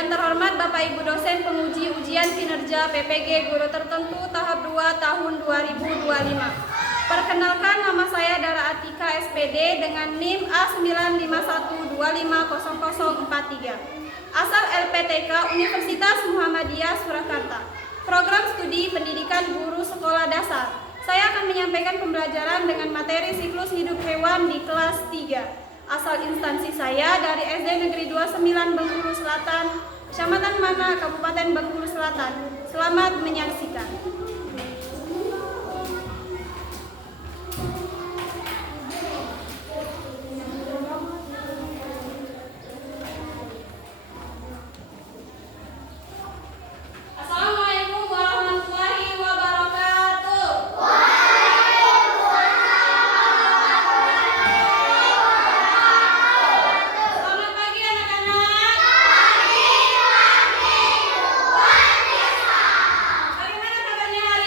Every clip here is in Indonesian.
Yang terhormat Bapak Ibu dosen penguji ujian kinerja PPG Guru Tertentu tahap 2 tahun 2025. Perkenalkan, nama saya Dara Atika SPD dengan NIM A951250043. Asal LPTK Universitas Muhammadiyah Surakarta. Program Studi Pendidikan Guru Sekolah Dasar. Saya akan menyampaikan pembelajaran dengan materi siklus hidup hewan di kelas 3. Asal instansi saya dari SD Negeri 29 Bengkulu Selatan, Kecamatan Mana, Kabupaten Bengkulu Selatan. Selamat menyaksikan. Assalamualaikum warahmatullahi wabarakatuh. Selamat pagi anak-anak. Bagaimana kabarnya hari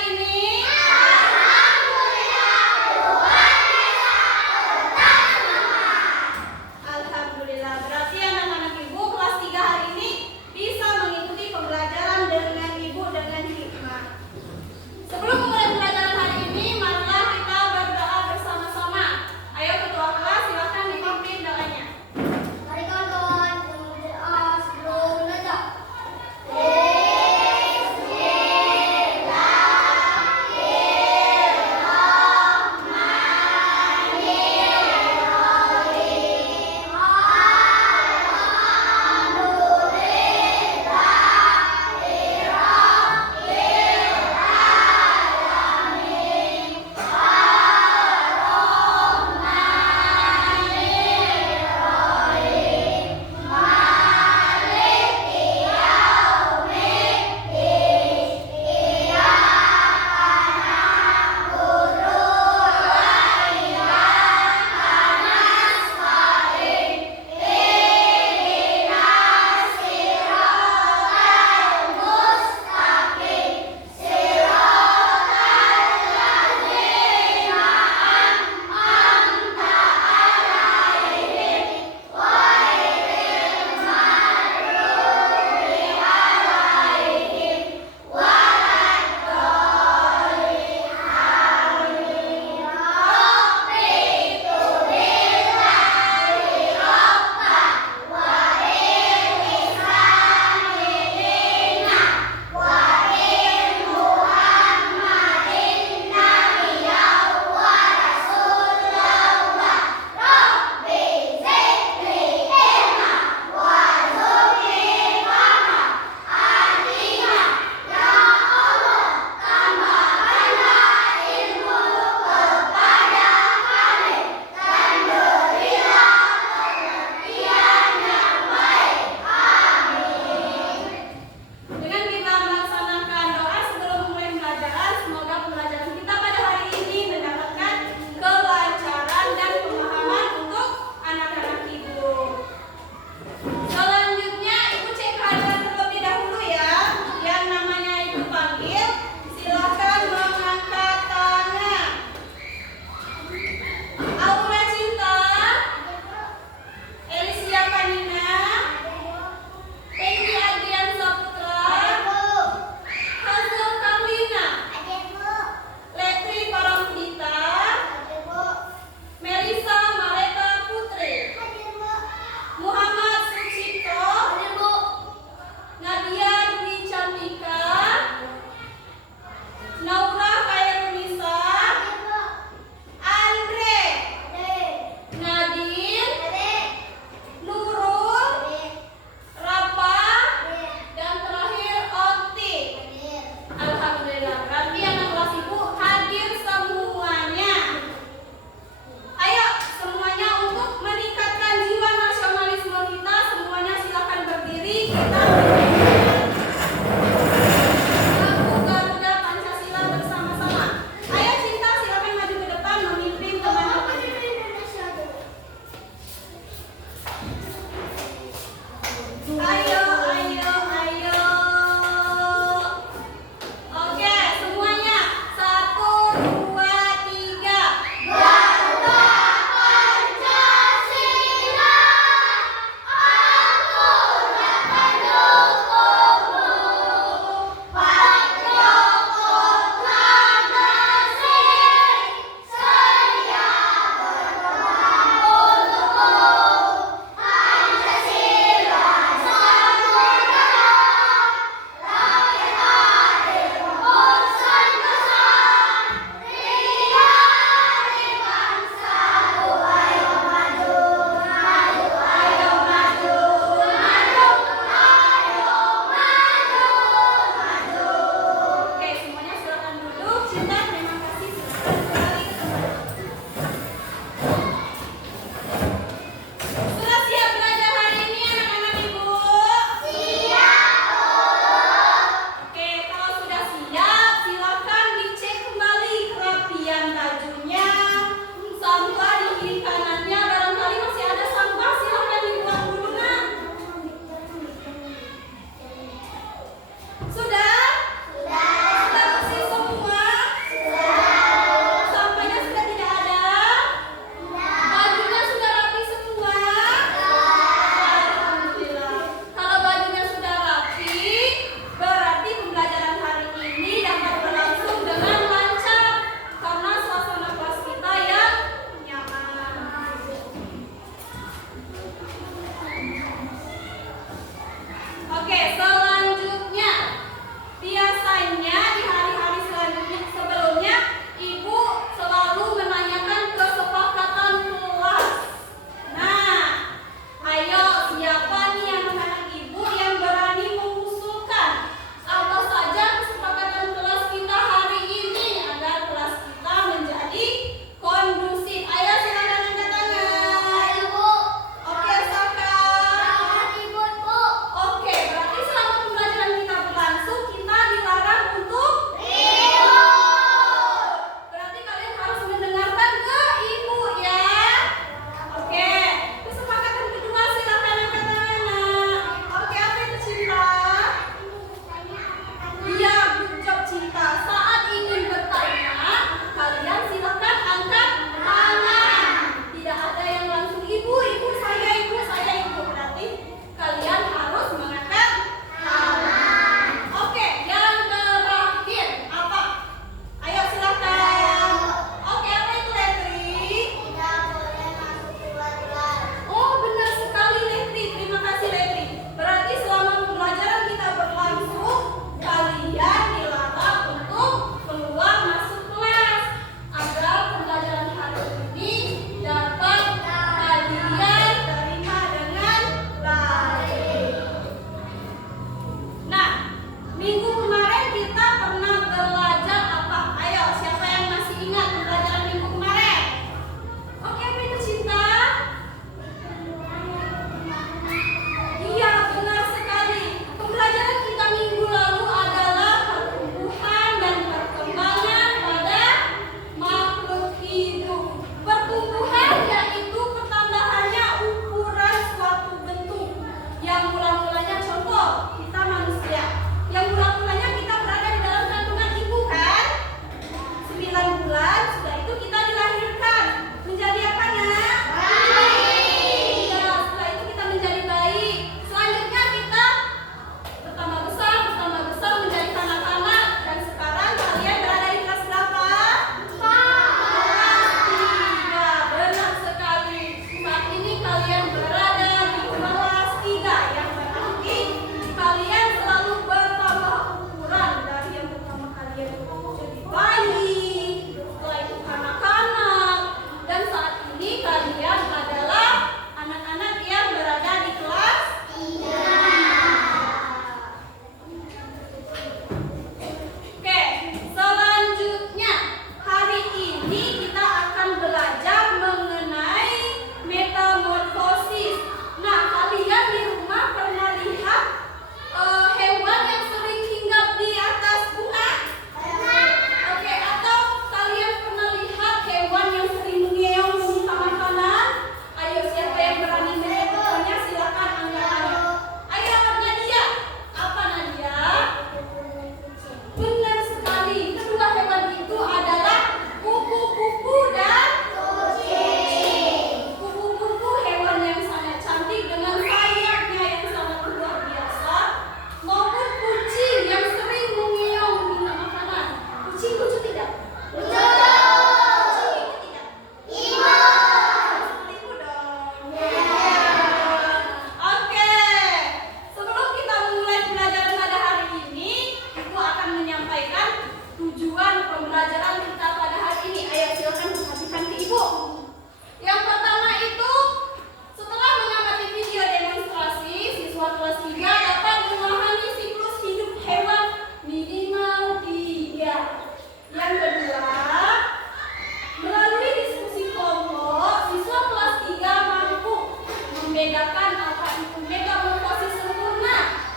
membedakan apa itu metamorfosis sempurna,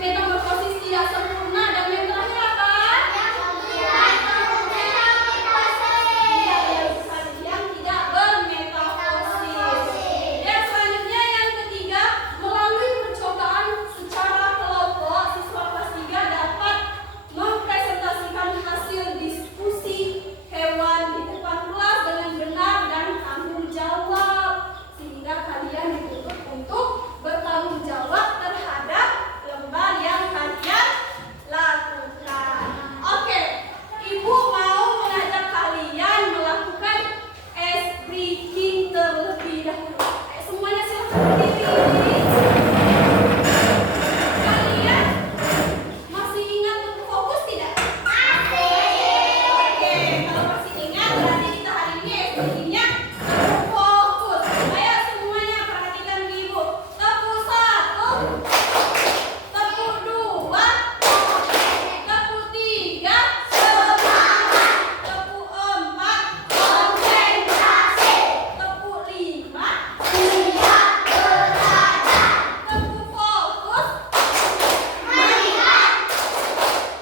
metamorfosis tidak sempurna, dan yang terakhir apa? Yang tidak bermetamorfosis. Dan selanjutnya yang ketiga, melalui percobaan secara kelompok, siswa kelas 3 dapat mempresentasikan hasil diskusi hewan di depan kelas dengan benar dan tanggung jawab, sehingga kalian dituntut untuk bertanggung jawab terhadap lembar yang kalian lakukan. Oke, Ibu mau mengajak kalian melakukan ice breathing terlebih dahulu. Semuanya silakan berdiri. Kalian masih ingat untuk fokus tidak? Oke, kalau masih ingat berarti kita hari ini ice breathing-nya fokus. Ayo semuanya perhatikan Ibu. Tepuk 1, tepuk 2, tepuk 3, semangat. Tepuk 4, konsentrasi. Tepuk 5, siap belajar. Tepuk fokus, melihat,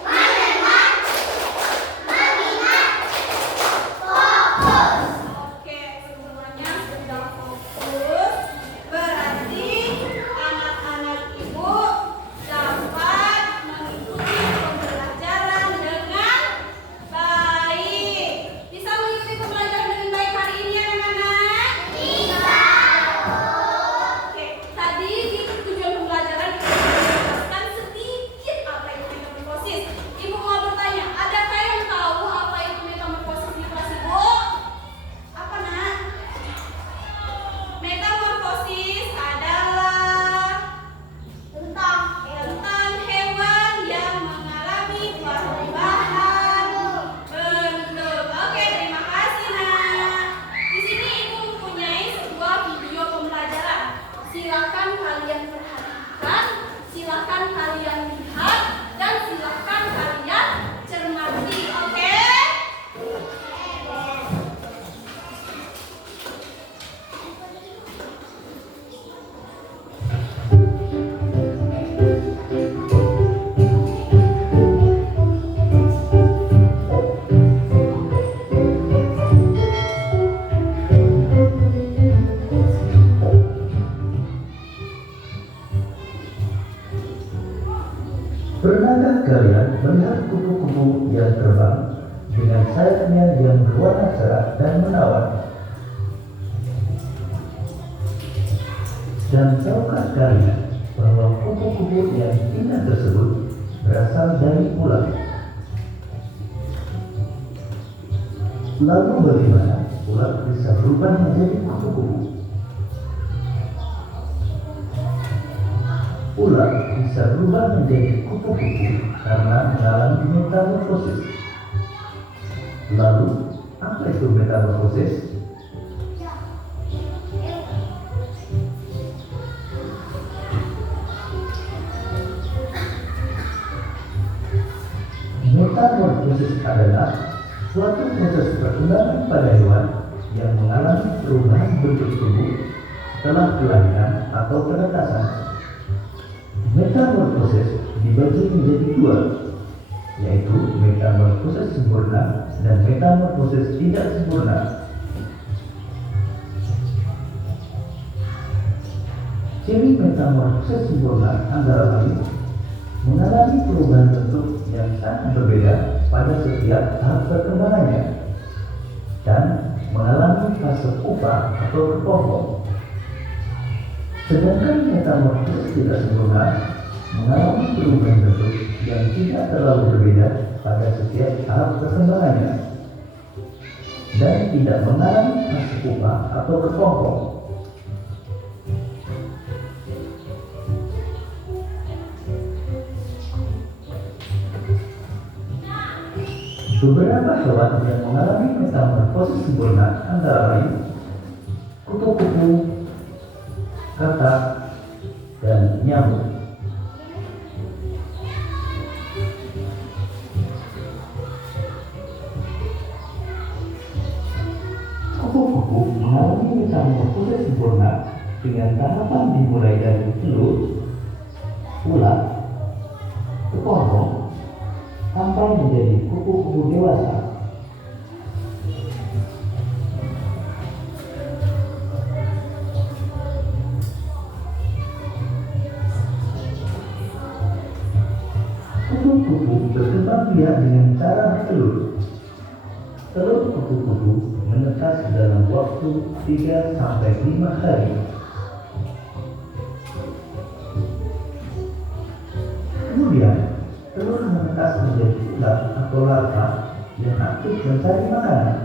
mendengar, mengingat, fokus. Oke, semuanya sudah fokus. Berarti anak-anak Ibu dapat mengikuti pembelajaran dengan baik. Bisa mengikuti pembelajaran dengan baik hari ini ya anak-anak? Bisa. Oke, tadi di tujuan pembelajaran kita menjelaskan sedikit apa itu metamorfosis. Ibu mau bertanya, adakah yang tahu apa itu metamorfosis di kelas Ibu? Apa nak? Metamorfosis adalah tentang hewan yang mengalami perubahan bentuk. Oke, terima kasih nak. Di sini Ibu mempunyai sebuah video pembelajaran. Silakan kalian perhatikan, silakan kalian lihat, dan silakan kalian cermati. Oke? Pernahkah kalian melihat kupu-kupu yang terbang dengan sayapnya yang berwarna cerah dan menawan? Dan tahukah kalian bahwa kupu-kupu yang indah tersebut berasal dari ular? Lalu bagaimana ular bisa berubah menjadi kupu-kupu? Ular bisa berubah menjadi kupu-kupu karena mengalami metamorfosis. Lalu, apa itu metamorfosis? Metamorfosis adalah suatu proses perkembangan pada hewan yang mengalami perubahan bentuk tubuh setelah kelahiran atau penetasan. Metamorfosis dibagi menjadi dua, yaitu metamorfosis sempurna dan metamorfosis tidak sempurna. Ciri metamorfosis sempurna antara lain mengalami perubahan bentuk yang sangat berbeda pada setiap tahap perkembangannya dan mengalami fase pupa atau kepokok. Sedangkan metamorfosis tidak sempurna mengalami perubahan bentuk yang tidak terlalu berbeda pada setiap tahap perkembangannya dan tidak mengalami fase pupa atau kepokok. Beberapa hewan yang mengalami metamorfosis sempurna antara lain kupu-kupu, katak, dan nyamuk. Kupu-kupu mengalami metamorfosis sempurna dengan tahapan dimulai dari telur, ulat, kepompong, sampai menjadi kupu-kupu dewasa. Kupu-kupu berkembang biak dengan cara bertelur. Telur kupu-kupu menetas dalam waktu 3-5 hari. Kemudian, telur menetas menjadi ulat atau larva yang aktif mencari makanan.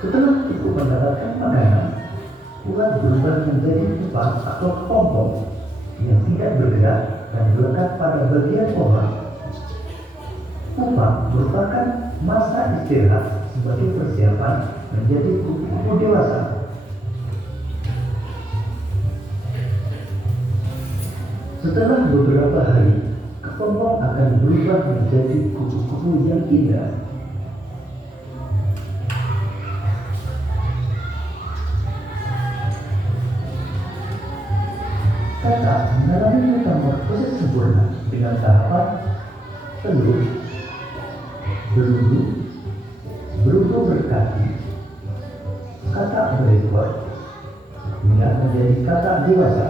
Setelah cukup mendapatkan makanan, ulat berubah menjadi pupa atau kepompong yang tidak bergerak dan melekat pada bagian pohon. Pupa merupakan masa istirahat sebagai persiapan menjadi kupu-kupu dewasa. Setelah beberapa hari, kepompong akan berubah menjadi kupu-kupu yang indah. Kakak mengalami metamorfosis sempurna dengan tahapan telur, berudu, berubah berkaki, katak berekor, hingga menjadi katak dewasa.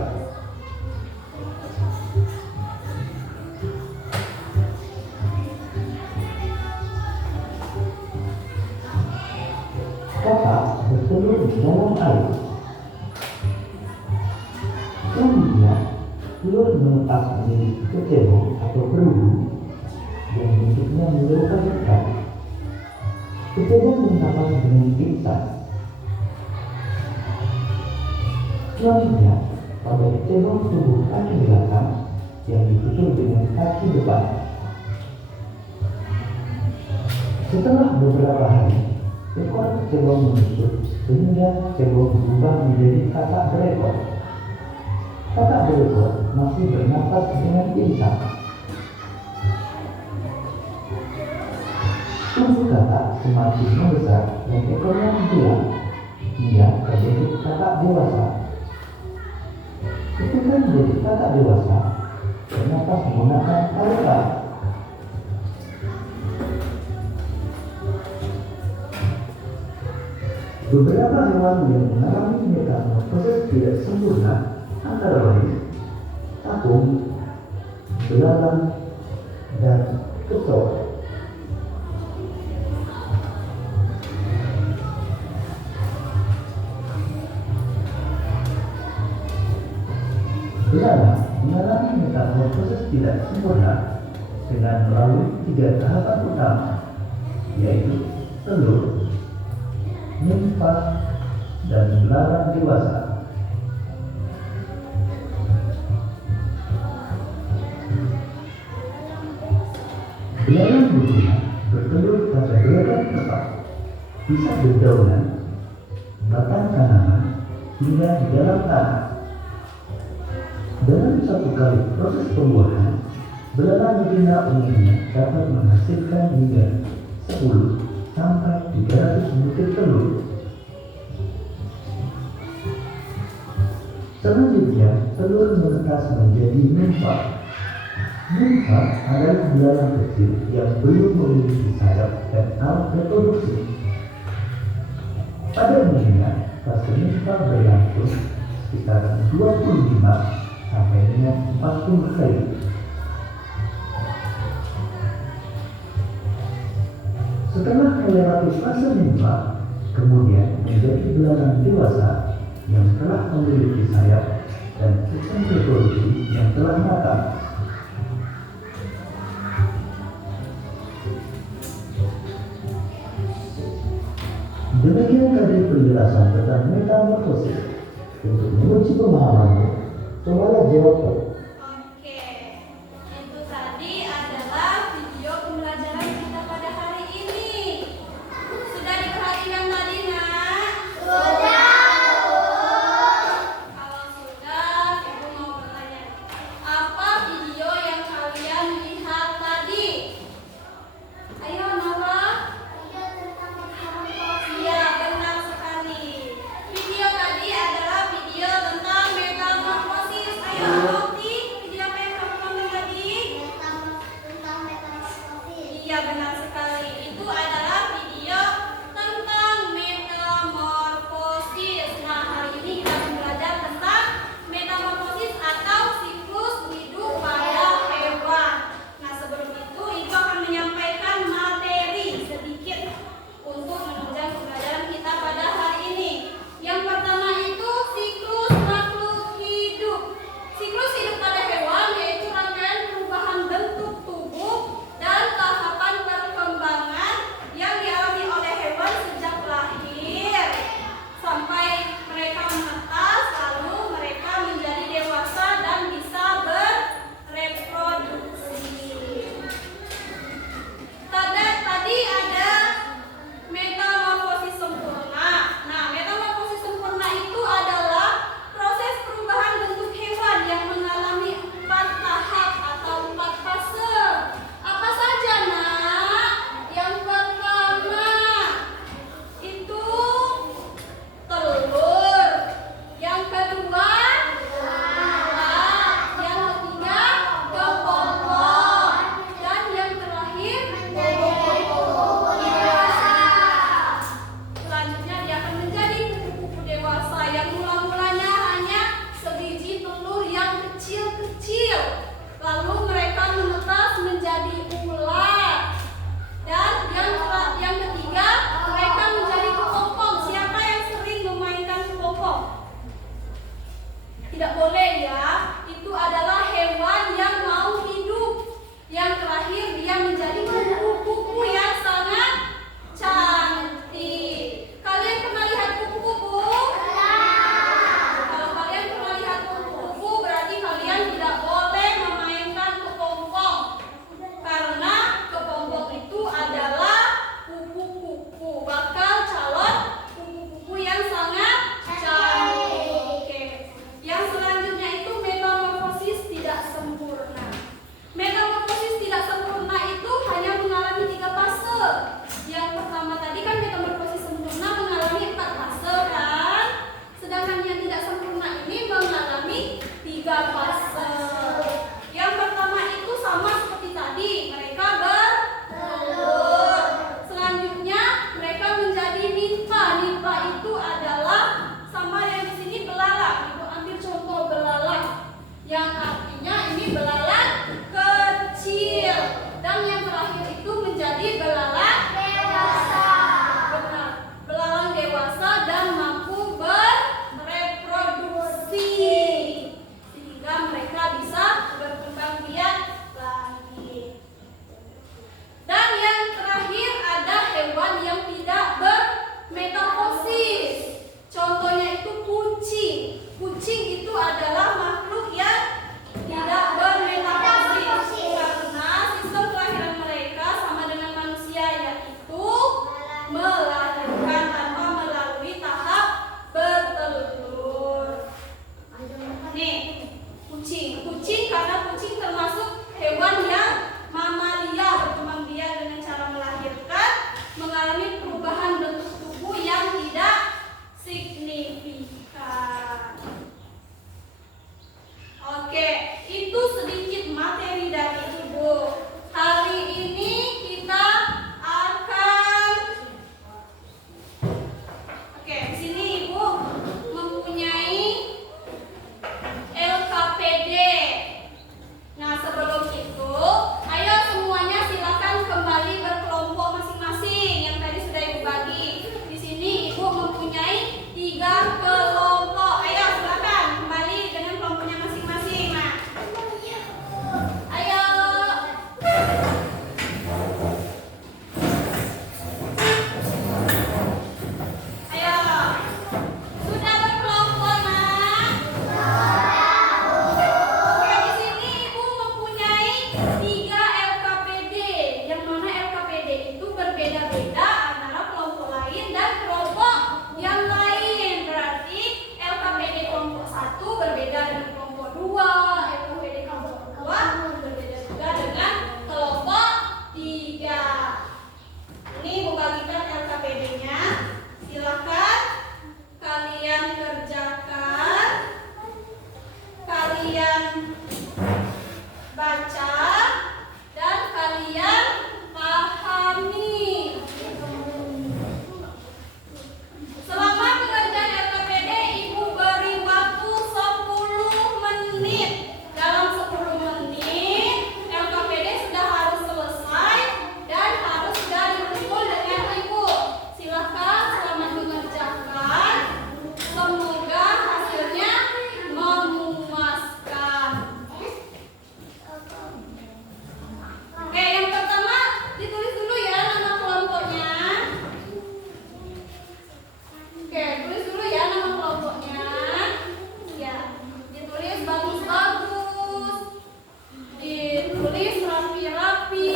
Katak bertelur di dalam air. Selanjutnya, telur menetas menjadi kecebong atau berudu yang bentuknya menyerupai ikan. Kecebong menyapa dengan pingsan. Selanjutnya, pada kecebong tumbuh kaki belakang yang disusul dengan kaki depan. Setelah beberapa hari, ekor kecebong menyusut sehingga kecebong berubah menjadi katak berekor. Katak berekor masih bernafas dengan pingsan. Tubuh katak semakin membesar dan ekornya menghilang hingga terjadi katak dewasa. Ketika menjadi katak dewasa, bernafas menggunakan paru-paru. Beberapa hewan yang mengalami metamorfosis tidak sempurna antara lain capung, belalang, dan kecoa. Belalang mengalami metamorfosis tidak sempurna dengan melalui 3 tahapan utama, yaitu telur, nimfa, dan belalang dewasa. Belalang betina bertelur pada beragam tempat, bisa berdaunan, batang tanaman, hingga di dalam tanah. Dalam satu kali proses pembuahan, belalang betina umumnya dapat menghasilkan hingga 10-300 butir telur. Selanjutnya, telur menetas menjadi nimfa. Nimfa adalah belalang kecil yang belum memiliki sayap dan alat reproduksi. Pada umumnya, fase nimfa berlangsung sekitar 25 sampai dengan 40 hari. Setelah melewati fase nimfa, kemudian menjadi belalang dewasa yang telah memiliki sayap dan sistem reproduksi yang telah matang. Demikian tadi penjelasan tentang metamorfosis. Untuk menguji pemahamanmu, cobalah jawab. Oke, itu tadi adalah video pembelajaran kita pada hari ini. Sudah diperhatikan tadi, Nak? Sudah. Kalau sudah, Ibu mau bertanya. Apa video yang kalian lihat tadi? Ayo, Nova. Iya, benar sekali. belalang kecil. Dan yang terakhir itu menjadi belalang dewasa. Benar, belalang dewasa dan mampu bereproduksi sehingga mereka bisa berkembang biak lagi. Dan yang terakhir ada hewan yang tidak bermetafosis. Contohnya itu kucing. Kucing itu adalah makhluk yang tidak bermetafosis karena sistem kelahiran mereka sama dengan manusia, yaitu melahirkan tanpa melalui tahap bertelur. Nih, kucing karena kucing termasuk hewan yang mamalia, berkembang biak dengan cara melahirkan, mengalami perubahan bentuk tubuh yang tidak signifikan. Oke, itu sedikit materi dari Ibu. Hari ini kita akan di sini Ibu mempunyai LKPD. Nah, sebelum itu, ayo semuanya silakan kembali berkelompok masing-masing yang tadi sudah Ibu bagi. Di sini Ibu mempunyai 3 kelompok. Ayo silakan kembali dengan kelompoknya masing-masing. Nah, ayo. Ayo. Sudah berkelompok, Nak? Oke, di sini Ibu mempunyai 3 LKPD. Yang mana LKPD itu berbeda-beda antara kelompok lain dan kelompok yang lain. Berarti LKPD kelompok 1 berbeda dengan kelompok 2, LKPD kelompok 2 berbeda juga dengan kelompok 3. Ini Ibu bagikan LKPD-nya. Silakan kalian kerjakan, kalian baca, dan kalian pahami. Selama pengerjaan LKPD, Ibu beri waktu 10 menit. Dalam 10 menit, LKPD sudah harus selesai dan harus sudah dikumpul dengan Ibu. Silakan selamat mengerjakan. Semoga hasilnya memuaskan. Oke, yang pertama ditulis dulu ya nama kelompoknya. Oke, tulis dulu ya nama kelompoknya. Ya, ditulis bagus-bagus. Ditulis rapi-rapi.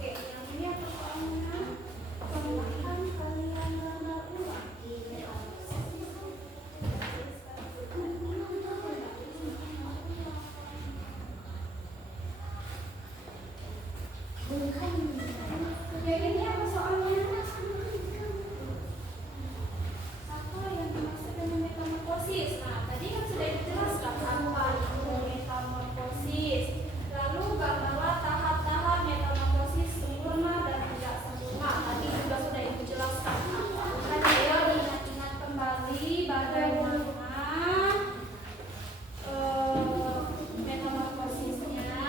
Oke, yang ini apa soalnya? Perlahan kalian gambar ulang. Ya, ini apa soalnya? Apa yang dimaksud dengan metamorfosis? Nah, tadi kan sudah dijelaskan apa itu metamorfosis. Lalu gambarlah tahap-tahap metamorfosis sempurna dan tidak sempurna. Tadi juga sudah Ibu jelaskan. Ayo ingat-ingat kembali bagaimana metamorfosisnya.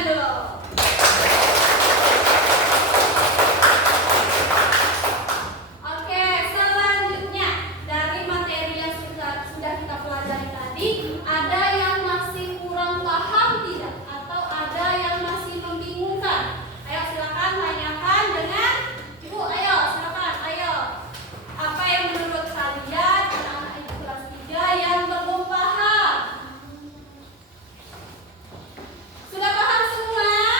tangan dulu. Oke, selanjutnya dari materi yang sudah kita pelajari tadi, ada yang masih kurang paham tidak? Atau ada yang masih membingungkan? Ayo silakan tanyakan dengan Ibu. Ayo silakan, ayo. Apa yang menurut kalian anak-anak Ibu kelas 3 yang belum paham? Sudah paham semua?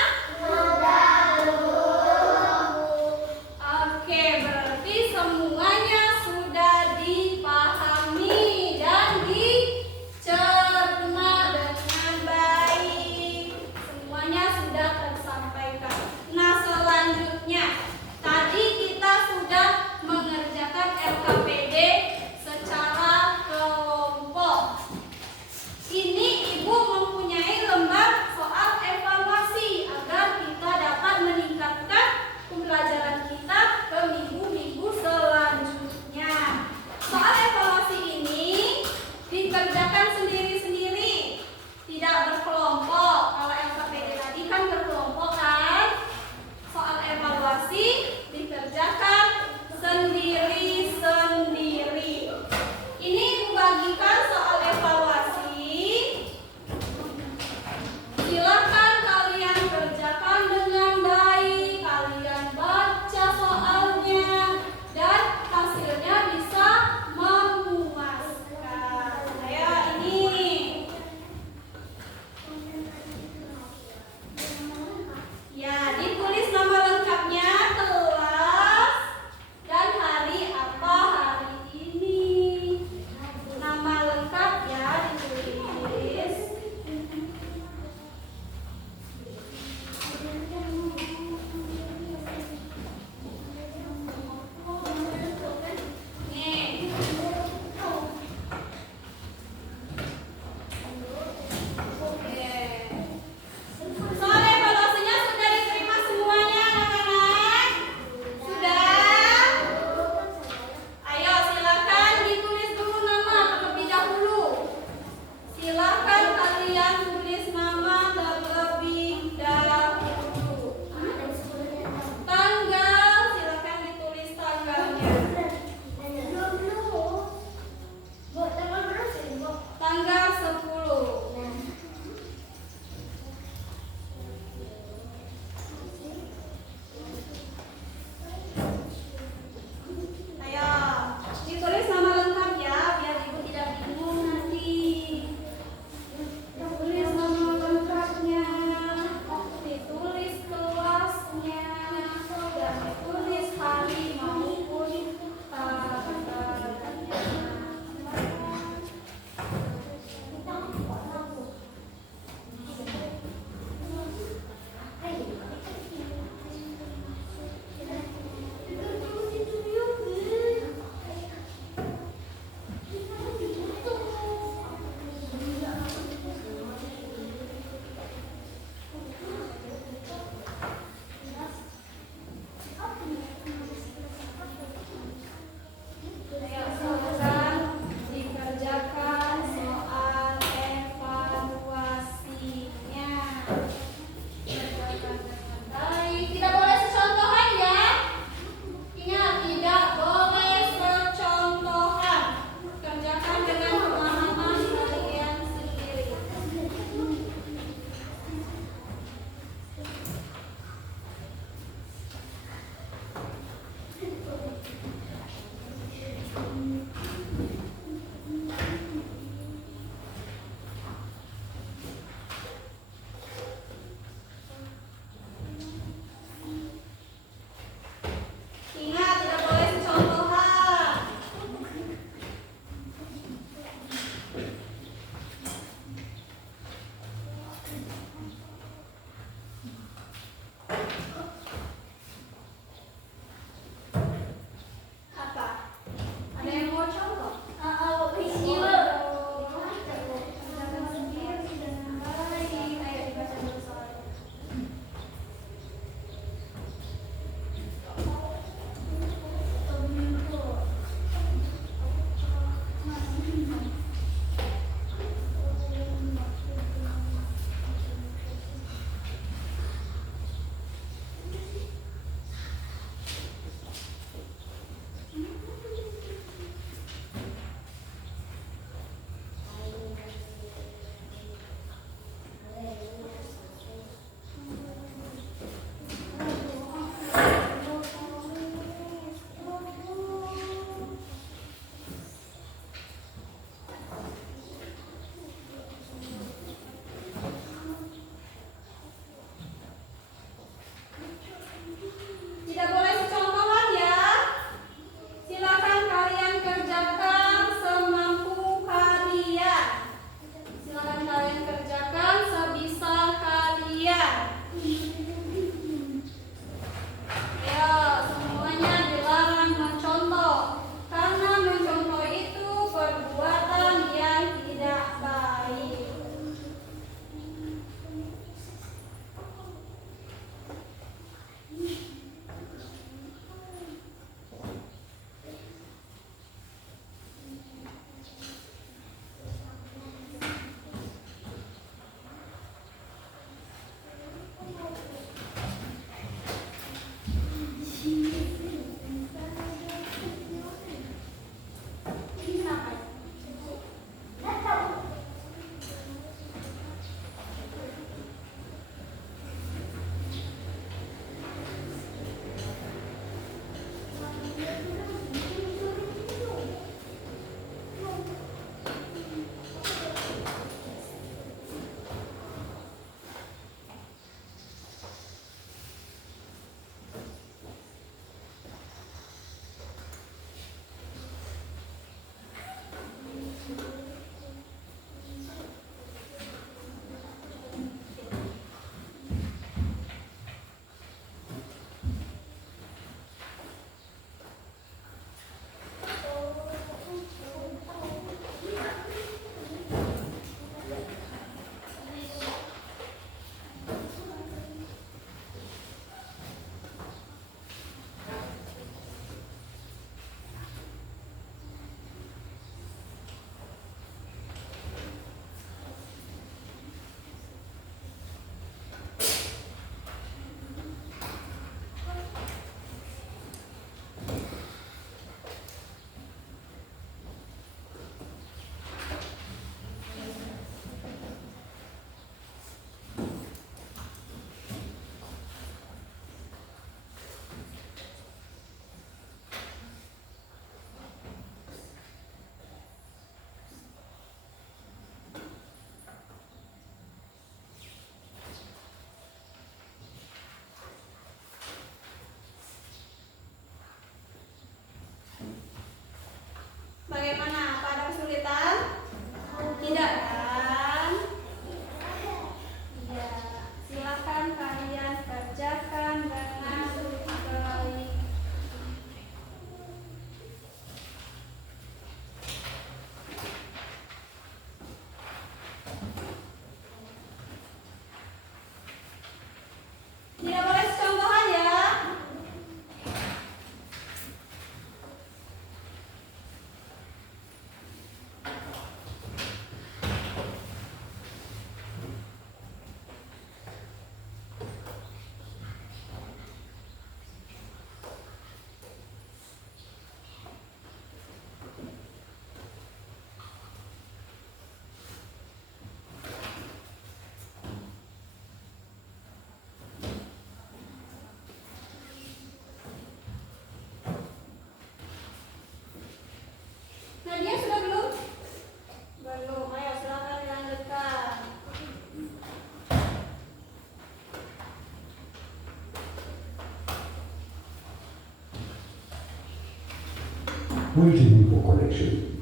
waiting for collection.